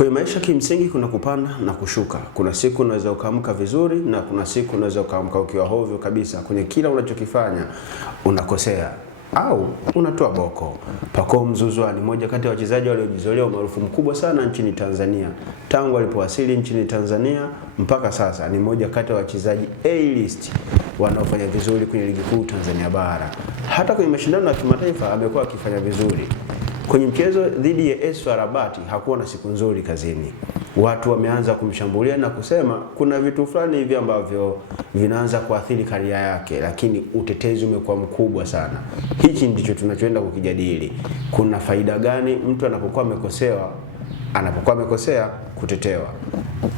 Kwa maisha kimsingi kuna kupanda na kushuka. Kuna siku unaweza ukaamka vizuri na kuna siku unaweza ukaamka ukiwa hovyo kabisa. Kwenye kila unachokifanya unakosea au unatoa boko. Pacome Zouzoua ni mmoja kati ya wachezaji waliojizolea umaarufu mkubwa sana nchini Tanzania. Tangu alipowasili nchini Tanzania mpaka sasa ni mmoja kati ya wachezaji A-list wanaofanya vizuri kwenye ligi kuu Tanzania bara. Hata kwenye mashindano ya kimataifa amekuwa akifanya vizuri. Kwenye mchezo dhidi ya AS FAR Rabat hakuwa na siku nzuri kazini. Watu wameanza kumshambulia na kusema kuna vitu fulani hivi ambavyo vinaanza kuathiri karia yake, lakini utetezi umekuwa mkubwa sana. Hichi ndicho tunachoenda kukijadili. Kuna faida gani mtu anapokuwa amekosea kutetewa?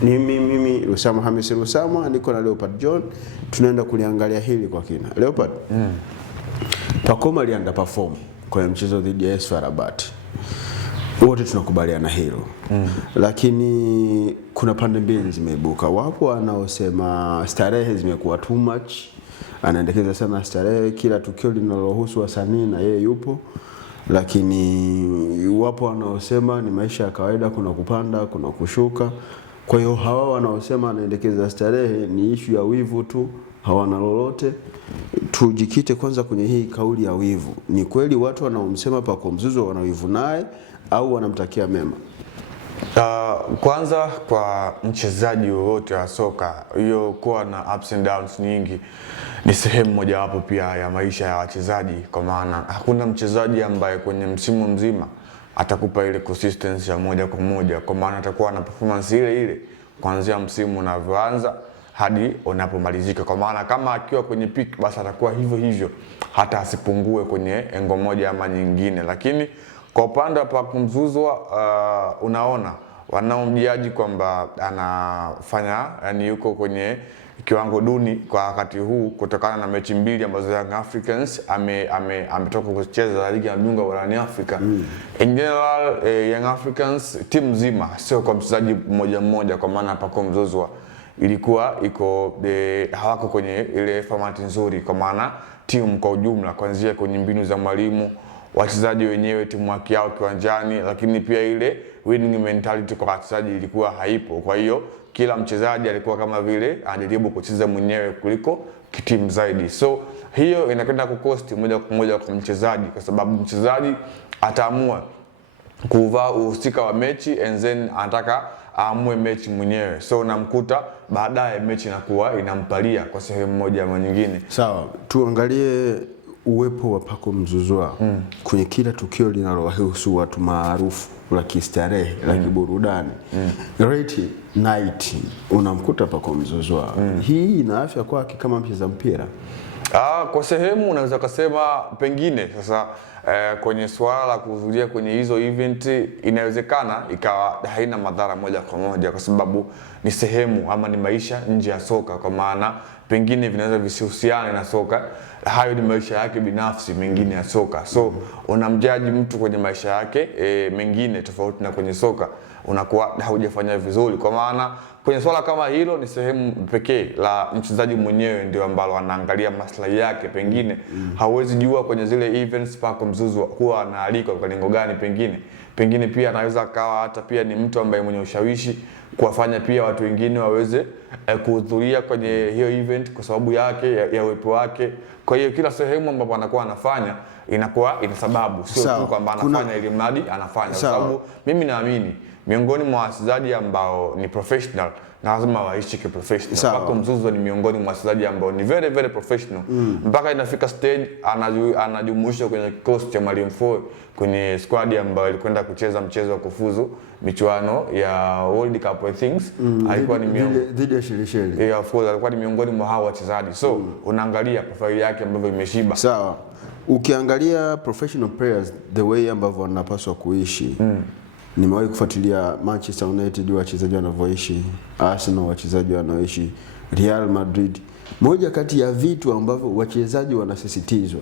Ni mimi Lusama Hamis Lusama, niko na Leopard John, tunaenda kuliangalia hili kwa kina. Leopard, Pacome aliunderperform kwenye mchezo dhidi ya AS FAR Rabat. Wote tunakubaliana hilo. Lakini kuna pande mbili zimeibuka. Wapo wanaosema starehe zimekuwa too much. Anaendekeza sana starehe, kila tukio linalohusu wasanii na yeye yupo. Lakini wapo wanaosema ni maisha ya kawaida, kuna kupanda, kuna kushuka. Kwa hiyo hawa wanaosema anaendekeza starehe ni issue ya wivu tu, hawana lolote. Tujikite kwanza kwenye hii kauli ya wivu. Ni kweli watu wanaomsema Pacome Zouzoua wana wivu naye au wanamtakia mema? Kwanza kwa mchezaji wote wa soka, hiyo kuwa na ups and downs nyingi ni sehemu moja wapo pia ya maisha ya wachezaji, kwa maana hakuna mchezaji ambaye kwenye msimu mzima atakupa ile consistency ya moja kwa moja, kwa maana atakuwa na performance ile ile kuanzia msimu unavyoanza hadi unapomalizika. Kwa maana kama akiwa kwenye peak basi atakuwa hivyo hivyo hata asipungue kwenye engo moja ama nyingine. Lakini kwa upande wa Pacome Zouzoua unaona wanaomjaji kwamba anafanya, yani yuko kwenye kiwango duni kwa wakati huu kutokana na mechi mbili ambazo Young Africans ametoka kucheza ligi ya mabingwa barani Afrika. In general Young Africans timu nzima, sio kwa mchezaji mmoja mmoja, kwa maana Pacome Zouzoua ilikuwa hawako kwenye ile format nzuri, kwa maana timu kwa ujumla kuanzia kwenye mbinu za mwalimu, wachezaji wenyewe, timu wake yao kiwanjani, lakini pia ile winning mentality kwa wachezaji ilikuwa haipo. Kwa hiyo kila mchezaji alikuwa kama vile anajaribu kucheza mwenyewe kuliko kitimu zaidi. So hiyo inakwenda kukosti moja kwa moja kwa mchezaji, kwa sababu mchezaji ataamua kuvaa uhusika wa mechi and then anataka aamue mechi mwenyewe. So unamkuta baadaye mechi inakuwa inampalia kwa sehemu moja ama nyingine. Sawa, tuangalie uwepo wa Pacome Zouzoua kwenye kila tukio linalohusu watu maarufu la kistarehe, la kiburudani. Late night unamkuta Pacome Zouzoua. Hii ina afya kwake kama mcheza mpira? Kwa sehemu unaweza kusema pengine sasa kwenye swala la kuhudhuria kwenye hizo event inawezekana ikawa haina madhara moja kwa moja, kwa sababu ni sehemu ama ni maisha nje ya soka, kwa maana pengine vinaweza visihusiane na soka. Hayo ni maisha yake binafsi mengine ya soka. So unamjaji mtu kwenye maisha yake mengine tofauti na kwenye soka, unakuwa haujafanya vizuri, kwa maana kwenye swala kama hilo ni sehemu pekee la mchezaji mwenyewe ndio ambalo anaangalia maslahi yake. Pengine hauwezi jua kwenye zile events Pacome Zouzoua kuwa anaalikwa kwa lengo gani. Pengine pia anaweza akawa hata pia ni mtu ambaye mwenye ushawishi kuwafanya pia watu wengine waweze kuhudhuria kwenye hiyo event kwa sababu yake ya uwepo wake. Kwa hiyo kila sehemu ambapo anakuwa anafanya inakuwa ina sababu, sio tu kwamba anafanya ili mradi anafanya. Kwa sababu mimi naamini miongoni mwa wachezaji ambao ni professional na lazima waishi ki professional. Pacome Zouzoua ni miongoni mwa wachezaji ambao ni very very professional. Mpaka inafika stage anajumuishwa kwenye kikosi cha Mwalimu Folz kwenye squad ambayo ilikwenda kucheza mchezo wa kufuzu michuano ya World Cup I think. Alikuwa ni dhidi ya Shelisheli. Yeah, of course alikuwa ni miongoni mwa hao wachezaji. So unaangalia profile yake ambavyo imeshiba. Sawa. Ukiangalia professional players the way ambavyo wanapaswa kuishi. Nimewahi kufuatilia Manchester United wachezaji wanavyoishi, Arsenal wachezaji wanaoishi, Real Madrid. Moja kati ya vitu ambavyo wachezaji wanasisitizwa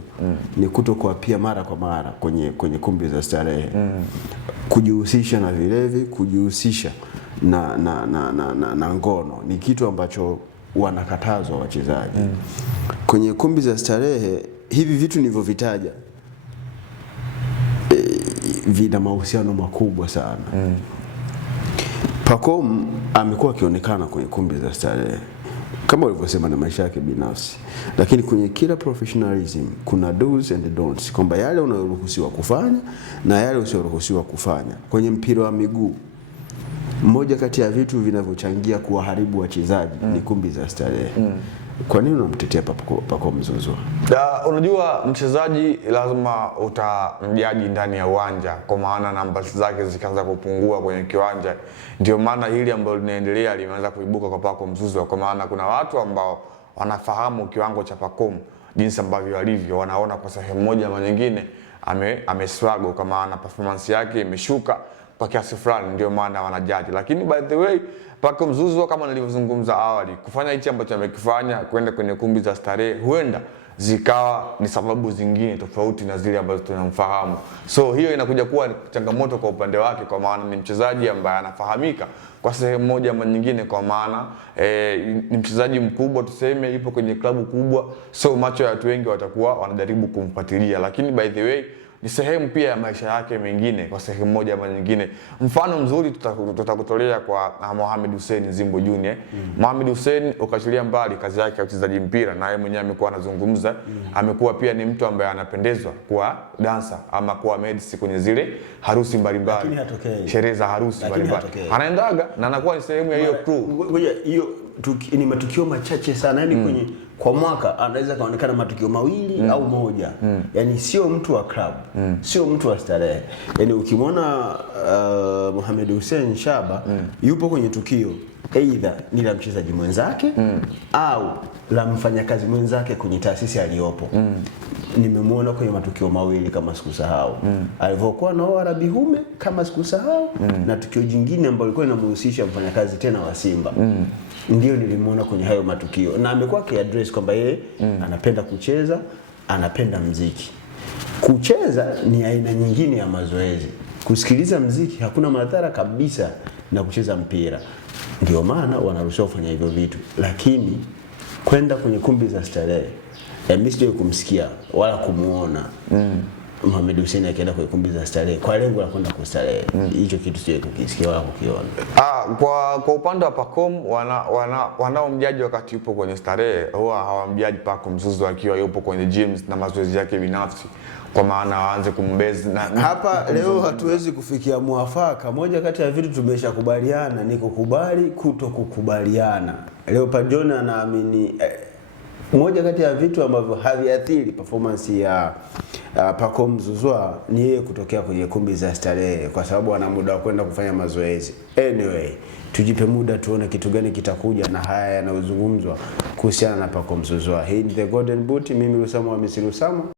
ni kutokuapia mara kwa mara kwenye kumbi za starehe. Kujihusisha na vilevi, kujihusisha na ngono ni kitu ambacho wanakatazwa wachezaji. Kwenye kumbi za starehe hivi vitu nilivyovitaja vina mahusiano makubwa sana. Pacome amekuwa akionekana kwenye kumbi za starehe kama ulivyosema na maisha yake binafsi, lakini kwenye kila professionalism kuna do's and don'ts, kwamba yale unayoruhusiwa kufanya na yale usiyoruhusiwa kufanya. Kwenye mpira wa miguu, mmoja kati ya vitu vinavyochangia kuwaharibu wachezaji ni kumbi za starehe. Kwa nini unamtetea Pacome Zouzoua? Unajua mchezaji lazima utamjaji ndani ya uwanja, kwa maana namba zake zikaanza kupungua kwenye kiwanja. Ndio maana hili ambalo linaendelea limeanza kuibuka kwa Pacome Zouzoua, kwa maana kuna watu ambao wanafahamu kiwango cha Pacome jinsi ambavyo alivyo, wanaona kwa sehemu moja ama nyingine struggle, kwa maana performance yake imeshuka kwa kiasi fulani, ndio maana wanajaji. Lakini by the way, Pacome Zouzoua kama nilivyozungumza awali, kufanya hichi ambacho amekifanya, kwenda kwenye kumbi za starehe, huenda zikawa ni sababu zingine tofauti na zile ambazo tunamfahamu. So hiyo inakuja kuwa changamoto kwa upande wake, kwa maana ni mchezaji ambaye anafahamika kwa sehemu moja ama nyingine, kwa maana ni mchezaji mkubwa, tuseme yupo kwenye klabu kubwa, so macho ya watu wengi watakuwa wanajaribu kumfuatilia. Lakini by the way, ni sehemu pia ya maisha yake mengine kwa sehemu moja ama nyingine. Mfano mzuri tutakutolea kwa Mohamed Hussein Zimbo Junior. Mohamed Hussein ukachilia mbali kazi yake ya uchezaji mpira, na yeye mwenyewe amekuwa anazungumza, amekuwa pia ni mtu ambaye anapendezwa kuwa dancer ama kuwa medsi kwenye zile harusi mbalimbali, sherehe za harusi mbalimbali anaendaga na anakuwa ni sehemu ya hiyo crew. Hiyo ni matukio machache sana, yani kwenye kwa mwaka anaweza kaonekana matukio mawili au moja. Yani sio mtu wa club, sio mtu wa starehe. Yani ukimwona Mohamed Hussein Shaba yupo kwenye tukio, either ni la mchezaji mwenzake au la mfanyakazi mwenzake kwenye taasisi aliyopo. Nimemwona kwenye matukio mawili kama sikusahau. Alivyokuwa na Arabi Hume kama sikusahau, na tukio jingine ambalo lilikuwa linamhusisha mfanyakazi tena wa Simba. Ndio nilimwona kwenye hayo matukio, na amekuwa akiaddress kwamba yeye anapenda kucheza, anapenda mziki. Kucheza ni aina nyingine ya mazoezi. Kusikiliza mziki hakuna madhara kabisa na kucheza mpira. Ndio maana wanaruhusiwa kufanya hivyo vitu, lakini kwenda kwenye kumbi za starehe, mimi sijawahi kumsikia wala kumuona Mohamed Hussein akienda kwenye kumbi za starehe kwa lengo la kwenda kustarehe. Hicho kitu sijawahi kukisikia wala kukiona. Kwa upande wa Pacome, wanaomjaji wakati yupo kwenye starehe huwa hawamjaji Pacome Zouzoua akiwa yupo kwenye gyms na mazoezi yake binafsi, kwa maana waanze kumbezi na hapa leo hatuwezi kufikia mwafaka. Moja kati ya vitu tumeshakubaliana ni kukubali kutokukubaliana. Leo Pajona anaamini moja kati ya vitu ambavyo haviathiri performance ya Pacome Zouzoua ni yeye kutokea kwenye kumbi za starehe, kwa sababu ana muda wa kwenda kufanya mazoezi. Anyway, tujipe muda tuone kitu gani kitakuja na haya yanayozungumzwa kuhusiana na Pacome Zouzoua. Hii ni The Golden Boot, mimi Lusamo wa Misri Lusamo.